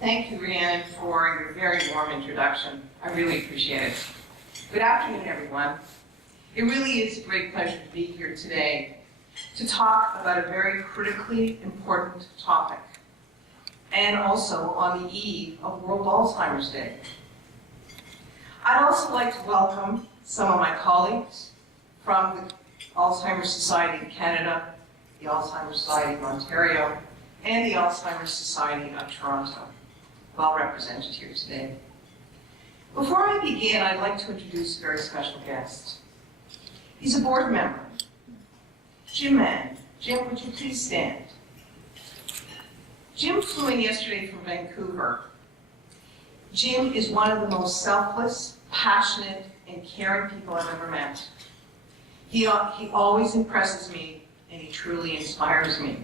Thank you, Rhiannon, for your very warm introduction. I really appreciate it. Good afternoon, everyone. It really is a great pleasure to be here today to talk about a very critically important topic, and also on the eve of World Alzheimer's Day. I'd also like to welcome some of my colleagues from the Alzheimer's Society of Canada, the Alzheimer's Society of Ontario, and the Alzheimer's Society of Toronto, well represented here today. Before I begin, I'd like to introduce a very special guest. He's a board member, Jim Mann. Jim, would you please stand? Jim flew in yesterday from Vancouver. Jim is one of the most selfless, passionate, and caring people I've ever met. He always impresses me, and he truly inspires me.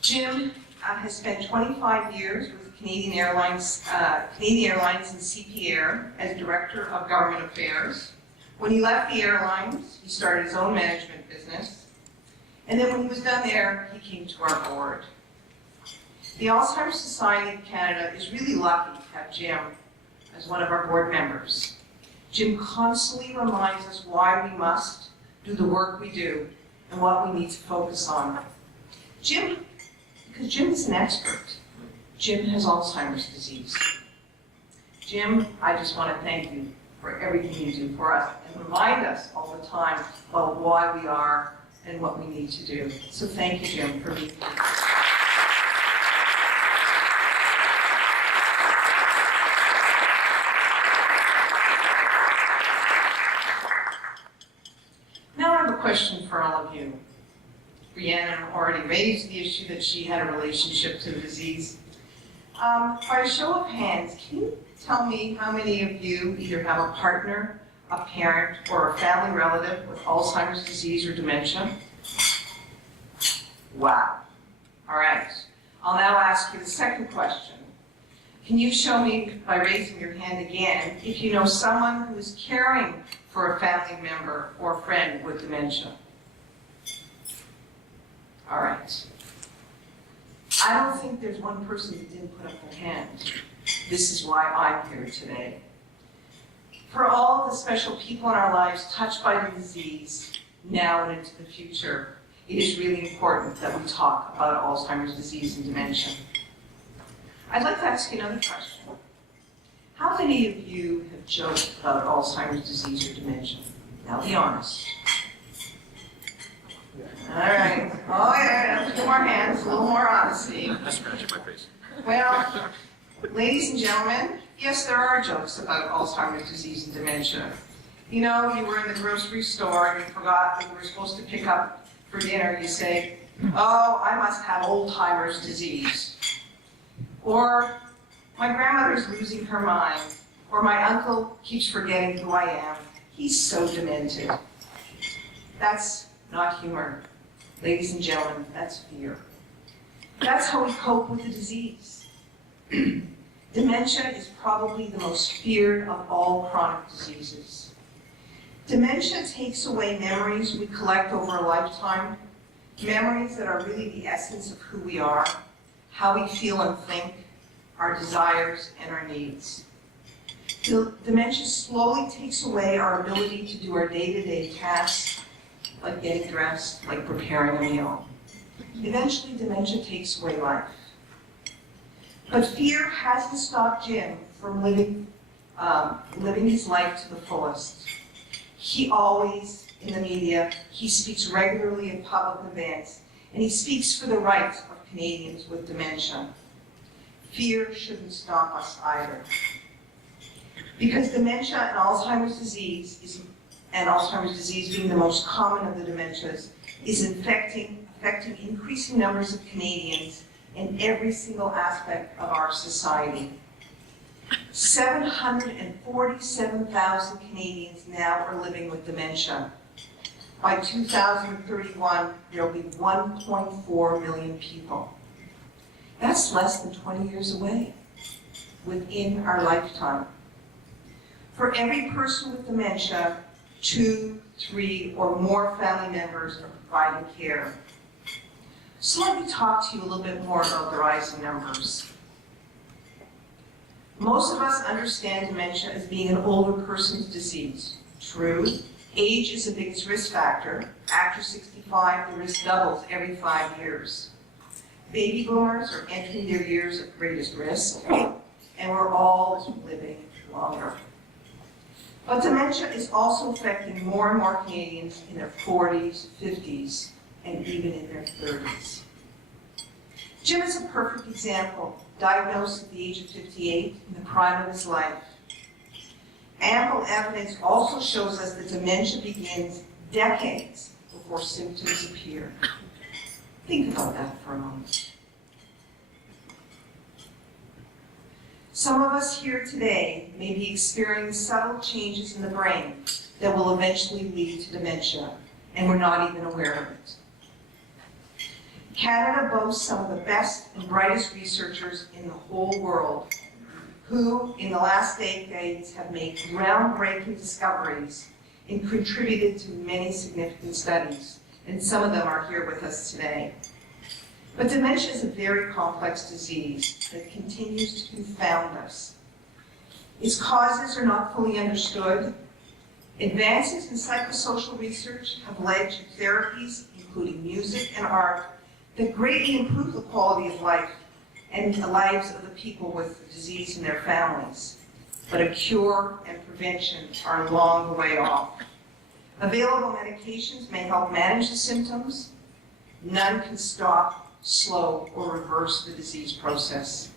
Jim has spent 25 years with Canadian Airlines and CP Air as Director of Government Affairs. When he left the airlines, he started his own management business. And then when he was done there, he came to our board. The Alzheimer's Society of Canada is really lucky to have Jim as one of our board members. Jim constantly reminds us why we must do the work we do and what we need to focus on. Because Jim is an expert. Jim has Alzheimer's disease. Jim, I just want to thank you for everything you do for us and remind us all the time about why we are and what we need to do. So thank you, Jim, for being here. Now I have a question for all of you. Rhiannon already raised the issue that she had a relationship to the disease. By a show of hands, can you tell me how many of you either have a partner, a parent, or a family relative with Alzheimer's disease or dementia? Wow. All right. I'll now ask you the second question. Can you show me, by raising your hand again, if you know someone who is caring for a family member or friend with dementia? All right. I don't think there's one person that didn't put up their hand. This is why I'm here today. For all the special people in our lives touched by the disease, now and into the future, it is really important that we talk about Alzheimer's disease and dementia. I'd like to ask you another question. How many of you have joked about Alzheimer's disease or dementia? Now be honest. All right. Oh yeah, a few more hands, a little more honesty. Just scratching my face. Well, ladies and gentlemen, yes, there are jokes about Alzheimer's disease and dementia. You know, you were in the grocery store and you forgot that you were supposed to pick up for dinner. You say, "Oh, I must have Alzheimer's disease." Or, "My grandmother's losing her mind." Or, "My uncle keeps forgetting who I am. He's so demented." That's not humor. Ladies and gentlemen, that's fear. That's how we cope with the disease. Dementia is probably the most feared of all chronic diseases. Dementia takes away memories we collect over a lifetime, memories that are really the essence of who we are, how we feel and think, our desires and our needs. Dementia slowly takes away our ability to do our day-to-day tasks, like getting dressed, like preparing a meal. Eventually, dementia takes away life. But fear hasn't stopped Jim from living his life to the fullest. He always, in the media, he speaks regularly in public events, and he speaks for the rights of Canadians with dementia. Fear shouldn't stop us either. Because dementia and Alzheimer's disease being the most common of the dementias, is affecting increasing numbers of Canadians in every single aspect of our society. 747,000 Canadians now are living with dementia. By 2031, there will be 1.4 million people. That's less than 20 years away, within our lifetime. For every person with dementia, 2, 3, or more family members are providing care. So let me talk to you a little bit more about the rising numbers. Most of us understand dementia as being an older person's disease. True, age is the biggest risk factor. After 65, the risk doubles every 5 years. Baby boomers are entering their years of greatest risk, and we're all living longer. But dementia is also affecting more and more Canadians in their 40s, 50s, and even in their 30s. Jim is a perfect example, diagnosed at the age of 58 in the prime of his life. Ample evidence also shows us that dementia begins decades before symptoms appear. Think about that for a moment. Some of us here today may be experiencing subtle changes in the brain that will eventually lead to dementia, and we're not even aware of it. Canada boasts some of the best and brightest researchers in the whole world who, in the last decades, have made groundbreaking discoveries and contributed to many significant studies, and some of them are here with us today. But dementia is a very complex disease that continues to confound us. Its causes are not fully understood. Advances in psychosocial research have led to therapies, including music and art, that greatly improve the quality of life and the lives of the people with the disease and their families. But a cure and prevention are long the way off. Available medications may help manage the symptoms. None can stop, slow, or reverse the disease process.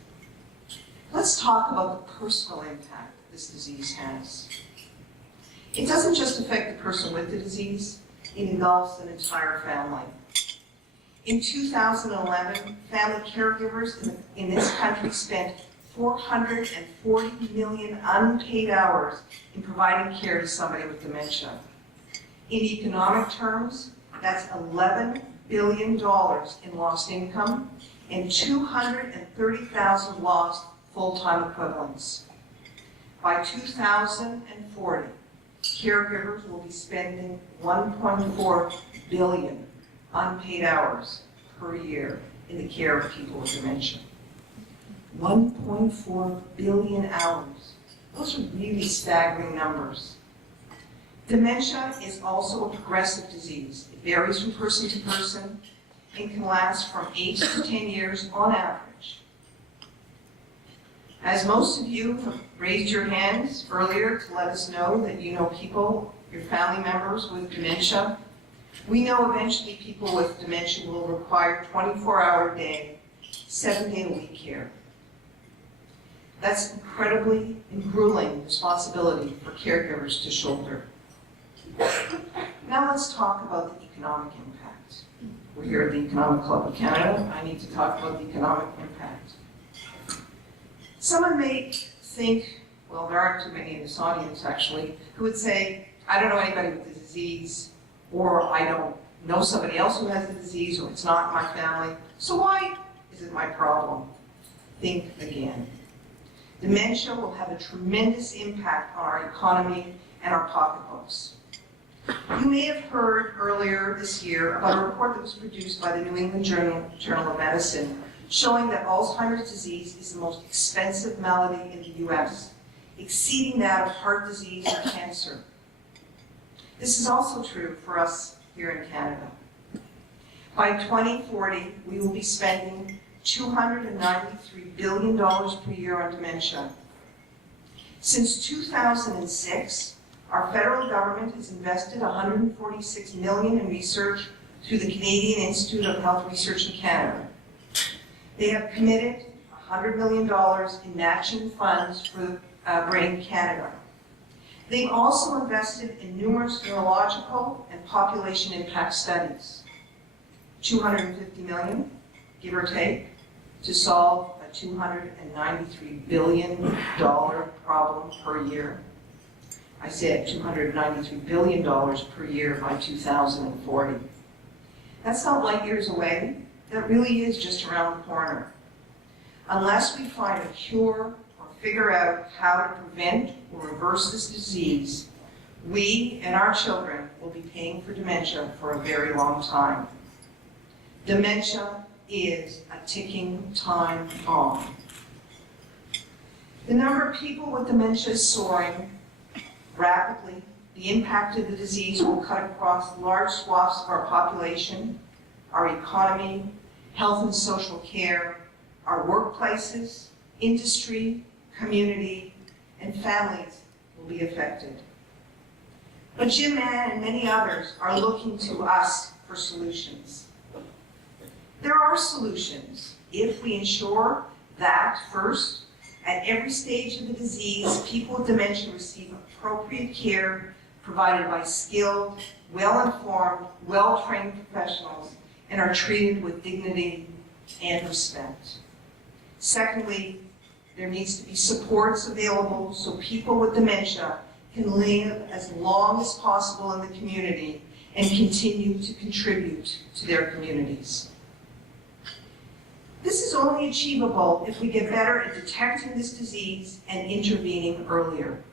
Let's talk about the personal impact this disease has. It doesn't just affect the person with the disease, it involves an entire family. In 2011, family caregivers in this country spent 440 million unpaid hours in providing care to somebody with dementia. In economic terms, that's $11 billion in lost income and 230,000 lost full-time equivalents. By 2040, caregivers will be spending 1.4 billion unpaid hours per year in the care of people with dementia. 1.4 billion hours. Those are really staggering numbers. Dementia is also a progressive disease. It varies from person to person and can last from 8 to 10 years on average. As most of you have raised your hands earlier to let us know that you know people, your family members with dementia, we know eventually people with dementia will require 24-hour day, 7-day-a-week care. That's incredibly and grueling responsibility for caregivers to shoulder. Now let's talk about the economic impact. We're here at the Economic Club of Canada. I need to talk about the economic impact. Someone may think, well, there aren't too many in this audience actually, who would say, I don't know anybody with the disease, or I don't know somebody else who has the disease, or it's not my family, so why is it my problem? Think again. Dementia will have a tremendous impact on our economy and our pocketbooks. You may have heard earlier this year about a report that was produced by the New England Journal of Medicine showing that Alzheimer's disease is the most expensive malady in the US, exceeding that of heart disease and cancer. This is also true for us here in Canada. By 2040, we will be spending $293 billion per year on dementia. Since 2006, our federal government has invested $146 million in research through the Canadian Institute of Health Research in Canada. They have committed $100 million in matching funds for Brain Canada. They've also invested in numerous neurological and population impact studies. $250 million, give or take, to solve a $293 billion problem per year. I said $293 billion per year by 2040. That's not light years away. That really is just around the corner. Unless we find a cure or figure out how to prevent or reverse this disease, we and our children will be paying for dementia for a very long time. Dementia is a ticking time bomb. The number of people with dementia is soaring rapidly. The impact of the disease will cut across large swaths of our population, our economy, health and social care, our workplaces, industry, community, and families will be affected. But Jim Mann and many others are looking to us for solutions. There are solutions if we ensure that, first, at every stage of the disease, people with dementia receive appropriate care provided by skilled, well-informed, well-trained professionals and are treated with dignity and respect. Secondly, there needs to be supports available so people with dementia can live as long as possible in the community and continue to contribute to their communities. This is only achievable if we get better at detecting this disease and intervening earlier.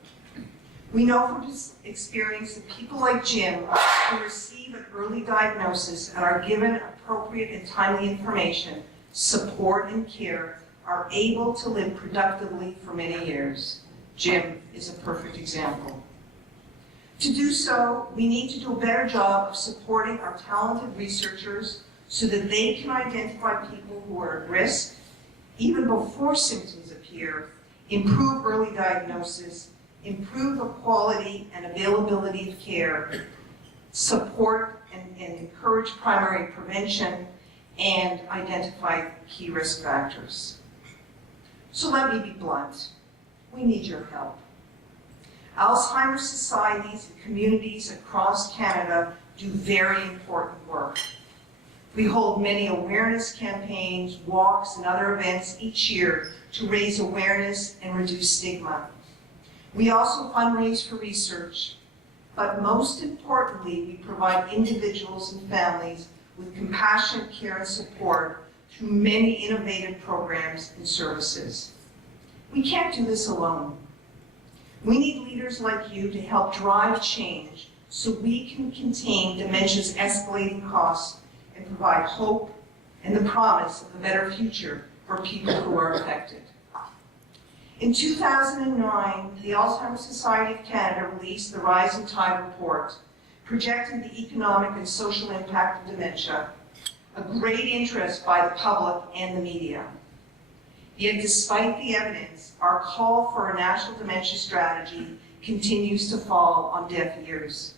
We know from experience that people like Jim who receive an early diagnosis and are given appropriate and timely information, support, and care are able to live productively for many years. Jim is a perfect example. To do so, we need to do a better job of supporting our talented researchers so that they can identify people who are at risk, even before symptoms appear, improve early diagnosis, improve the quality and availability of care, support and encourage primary prevention, and identify key risk factors. So let me be blunt. We need your help. Alzheimer's societies and communities across Canada do very important work. We hold many awareness campaigns, walks, and other events each year to raise awareness and reduce stigma. We also fundraise for research, but most importantly, we provide individuals and families with compassionate care and support through many innovative programs and services. We can't do this alone. We need leaders like you to help drive change so we can contain dementia's escalating costs and provide hope and the promise of a better future for people who are affected. In 2009, the Alzheimer's Society of Canada released the Rising Tide Report, projecting the economic and social impact of dementia, a great interest by the public and the media. Yet despite the evidence, our call for a national dementia strategy continues to fall on deaf ears.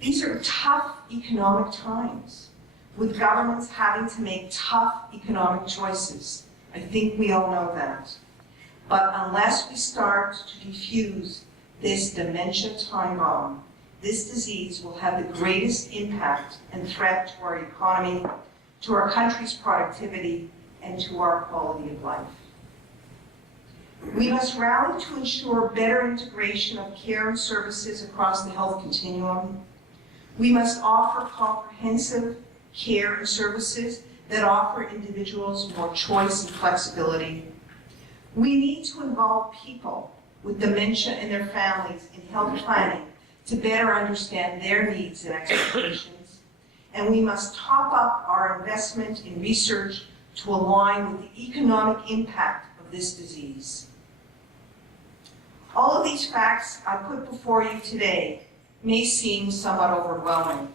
These are tough economic times, with governments having to make tough economic choices. I think we all know that. But unless we start to defuse this dementia time bomb, this disease will have the greatest impact and threat to our economy, to our country's productivity, and to our quality of life. We must rally to ensure better integration of care and services across the health continuum. We must offer comprehensive care and services that offer individuals more choice and flexibility. We need to involve people with dementia and their families in health planning to better understand their needs and expectations. And we must top up our investment in research to align with the economic impact of this disease. All of these facts I put before you today may seem somewhat overwhelming,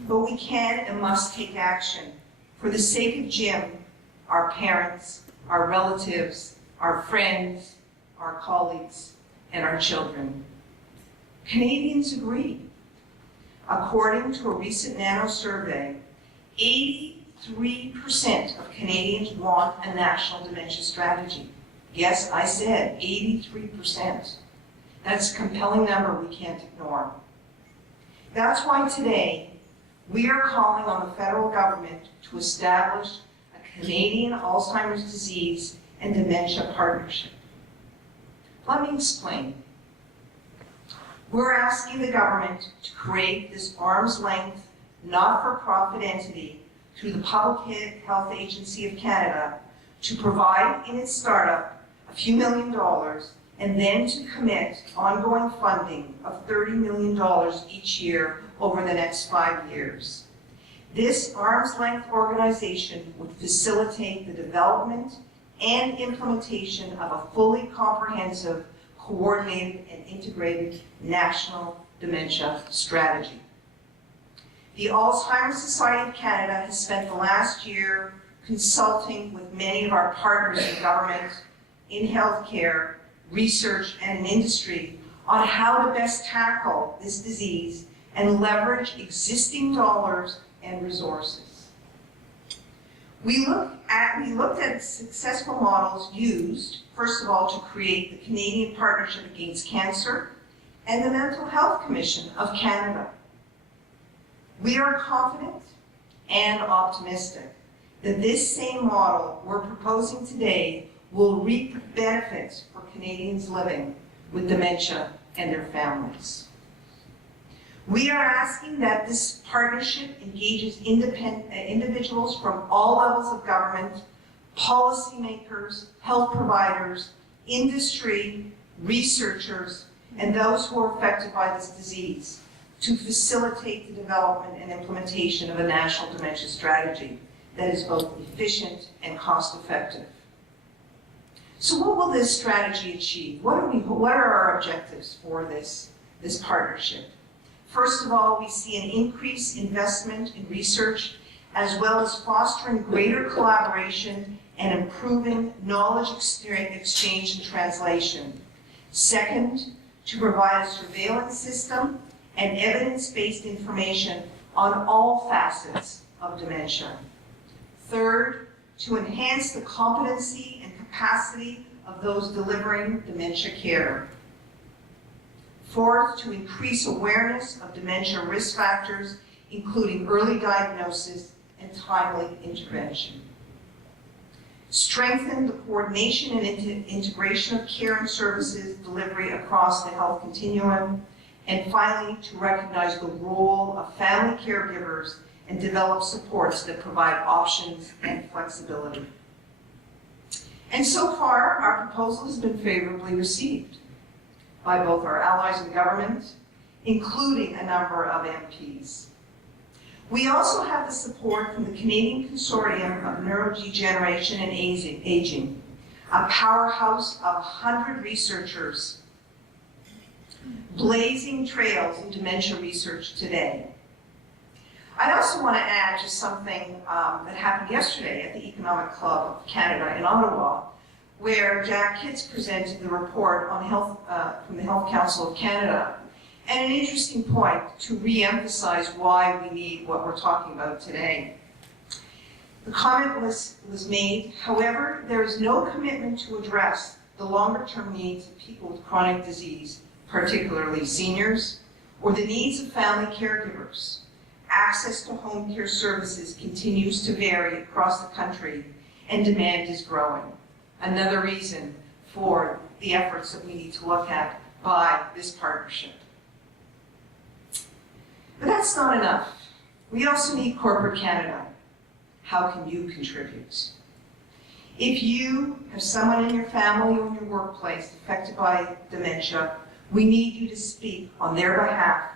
but we can and must take action for the sake of Jim, our parents, our relatives, our friends, our colleagues, and our children. Canadians agree. According to a recent NANO survey, 83% of Canadians want a national dementia strategy. Yes, I said 83%. That's a compelling number we can't ignore. That's why today we are calling on the federal government to establish a Canadian Alzheimer's Disease and Dementia Partnership. Let me explain. We're asking the government to create this arm's-length, not-for-profit entity through the Public Health Agency of Canada to provide in its startup a few $1 million and then to commit ongoing funding of $30 million each year over the next 5 years. This arm's-length organization would facilitate the development and implementation of a fully comprehensive, coordinated, and integrated national dementia strategy. The Alzheimer's Society of Canada has spent the last year consulting with many of our partners in government, in healthcare, research, and in industry on how to best tackle this disease and leverage existing dollars and resources. We looked at successful models used, first of all, to create the Canadian Partnership Against Cancer and the Mental Health Commission of Canada. We are confident and optimistic that this same model we're proposing today will reap benefits for Canadians living with dementia and their families. We are asking that this partnership engages individuals from all levels of government, policymakers, health providers, industry, researchers, and those who are affected by this disease to facilitate the development and implementation of a national dementia strategy that is both efficient and cost-effective. So what will this strategy achieve? What are our objectives for this partnership? First of all, we see an increased investment in research as well as fostering greater collaboration and improving knowledge exchange and translation. Second, to provide a surveillance system and evidence-based information on all facets of dementia. Third, to enhance the competency and capacity of those delivering dementia care. Fourth, to increase awareness of dementia risk factors, including early diagnosis and timely intervention. Strengthen the coordination and integration of care and services delivery across the health continuum. And finally, to recognize the role of family caregivers and develop supports that provide options and flexibility. And so far, our proposal has been favorably received by both our allies in government, including a number of MPs. We also have the support from the Canadian Consortium of Neurodegeneration and Aging, a powerhouse of 100 researchers blazing trails in dementia research today. I also want to add just something that happened yesterday at the Economic Club of Canada in Ottawa, where Jack Kitts presented the report on health from the Health Council of Canada, and an interesting point to re-emphasize why we need what we're talking about today. The comment was made, however, there is no commitment to address the longer-term needs of people with chronic disease, particularly seniors, or the needs of family caregivers. Access to home care services continues to vary across the country, and demand is growing. Another reason for the efforts that we need to look at by this partnership. But that's not enough. We also need corporate Canada. How can you contribute? If you have someone in your family or in your workplace affected by dementia, we need you to speak on their behalf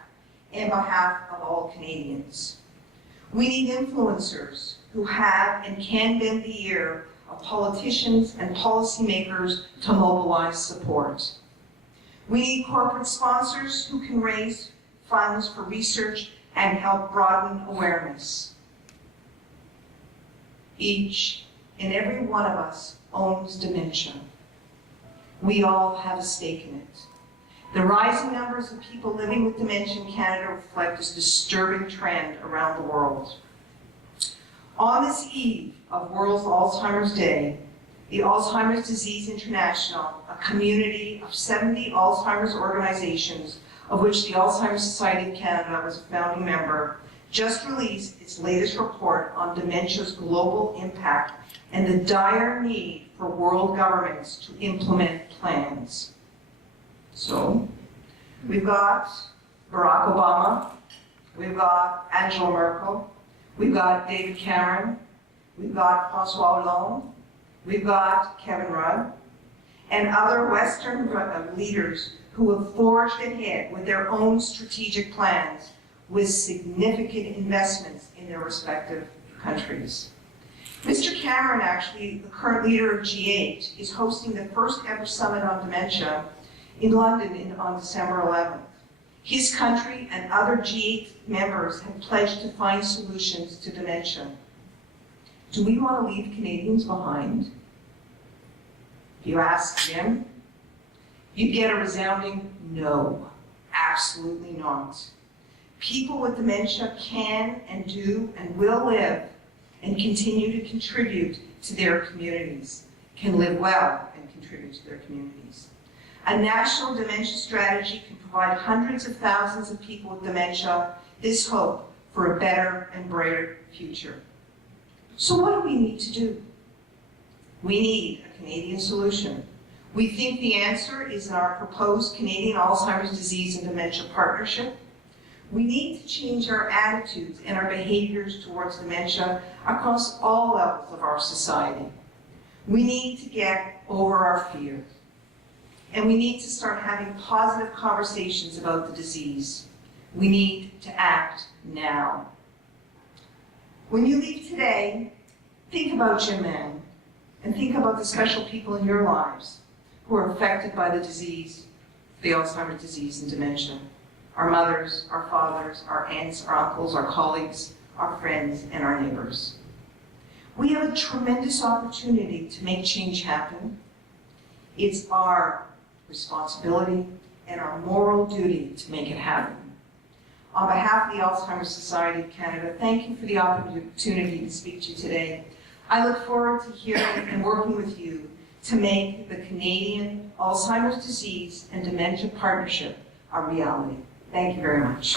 and behalf of all Canadians. We need influencers who have and can bend the ear of politicians and policymakers to mobilize support. We need corporate sponsors who can raise funds for research and help broaden awareness. Each and every one of us owns dementia. We all have a stake in it. The rising numbers of people living with dementia in Canada reflect this disturbing trend around the world. On this eve of World Alzheimer's Day, the Alzheimer's Disease International, a community of 70 Alzheimer's organizations, of which the Alzheimer's Society of Canada was a founding member, just released its latest report on dementia's global impact and the dire need for world governments to implement plans. So, we've got Barack Obama, we've got Angela Merkel, we've got David Cameron, we've got François Hollande, we've got Kevin Rudd, and other Western leaders who have forged ahead with their own strategic plans with significant investments in their respective countries. Mr. Cameron, actually, the current leader of G8, is hosting the first ever summit on dementia in London on December 11th. His country and other G8 members have pledged to find solutions to dementia. Do we want to leave Canadians behind? If you ask Jim, you get a resounding no, absolutely not. People with dementia can and do and will live and continue to contribute to their communities, can live well and contribute to their communities. A national dementia strategy can provide hundreds of thousands of people with dementia this hope for a better and brighter future. So what do we need to do? We need a Canadian solution. We think the answer is in our proposed Canadian Alzheimer's Disease and Dementia Partnership. We need to change our attitudes and our behaviors towards dementia across all levels of our society. We need to get over our fear. And we need to start having positive conversations about the disease. We need to act now. When you leave today, think about Jim Mann and think about the special people in your lives who are affected by the disease, the Alzheimer's disease and dementia. Our mothers, our fathers, our aunts, our uncles, our colleagues, our friends, and our neighbors. We have a tremendous opportunity to make change happen. It's our responsibility and our moral duty to make it happen. On behalf of the Alzheimer's Society of Canada, thank you for the opportunity to speak to you today. I look forward to hearing and working with you to make the Canadian Alzheimer's Disease and Dementia Partnership a reality. Thank you very much.